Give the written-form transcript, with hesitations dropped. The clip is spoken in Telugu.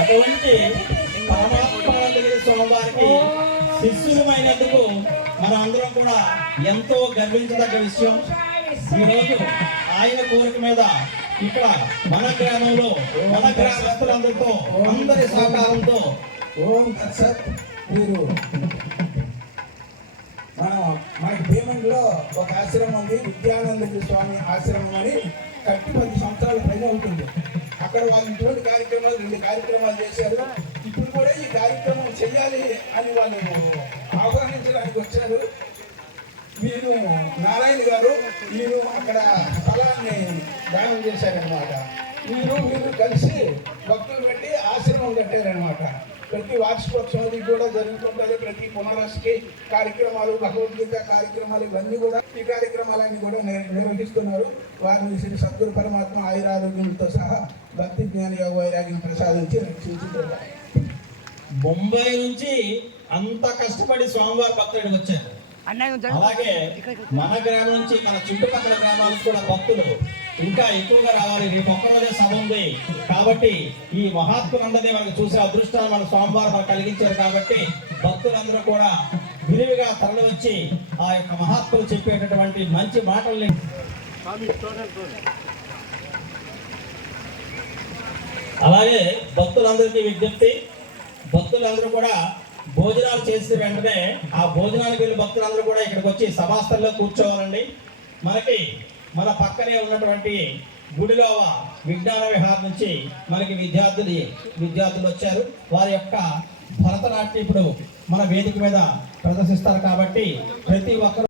అటువంటి పరమాత్మానందగిరి స్వామివారికి శిష్యులమైనందుకు మన అందరం కూడా ఎంతో గర్వించదగ్గ విషయం. ఈరోజు ఆయన కోరిక మీద ఇక్కడ మన గ్రామంలో మన గ్రామస్తులందరితో అందరి సహకారంతో మీరు మనకి భీమంలో ఒక ఆశ్రమం ఉంది, విద్యానందగిరి స్వామి ఆశ్రమం అని కట్టి 10 సంవత్సరాల పైన ఉంటుంది. అక్కడ వాళ్ళు ఇటువంటి కార్యక్రమాలు 2 కార్యక్రమాలు చేశారు. ఇప్పుడు కూడా ఈ కార్యక్రమం చెయ్యాలి అని వాళ్ళు ఆహ్వానించడానికి వచ్చారు. వీరు నారాయణ గారు వీరు అక్కడ స్థలాన్ని దానం చేశారనమాట. వీరు కలిసి భక్తులు పెట్టి ఆశ్రమం కట్టారనమాట. ప్రతి వార్షికోత్సవం కూడా జరుగుతుంటుంది. ప్రతి పునరాశికి కార్యక్రమాలు, భగవద్గీత కార్యక్రమాలు ఇవన్నీ కూడా ఈ కార్యక్రమాలన్నీ కూడా నిర్వహిస్తున్నారు. వారిని శ్రీ సద్గురు పరమాత్మ ఆయురారోగ్యంతో సహా భక్తి జ్ఞాన యోగ వైరాగ్యం ప్రసాదించి రక్షించుతున్నారు. బొంబాయి నుంచి అంత కష్టపడి స్వామివారి భక్తుడికి వచ్చారు. అలాగే మన గ్రామం నుంచి మన చుట్టుపక్కల గ్రామాలకు కూడా భక్తులు ఇంకా ఎక్కువగా రావాలి. రేపు ఒక్కరోజే సభ ఉంది కాబట్టి ఈ మహాత్ములందరినీ మనకు చూసే అదృష్టాన్ని మన స్వామివారు మనకు కలిగించారు. కాబట్టి భక్తులందరూ కూడా విరివిగా తరలి వచ్చి ఆ యొక్క మహాత్ములు చెప్పేటటువంటి మంచి మాటల్ని అలాగే భక్తులందరికీ విజ్ఞప్తి, భక్తులందరూ కూడా భోజనాలు చేసిన వెంటనే ఆ భోజనానికి వెళ్ళి భక్తులందరూ కూడా ఇక్కడికి వచ్చి సభాస్థల్లో కూర్చోవాలండి. మనకి మన పక్కనే ఉన్నటువంటి గుడిలో విజ్ఞాన విహార్ నుంచి మనకి విద్యార్థులు వచ్చారు. వారి యొక్క భరతనాట్యం ఇప్పుడు మన వేదిక మీద ప్రదర్శిస్తారు. కాబట్టి ప్రతి ఒక్కరు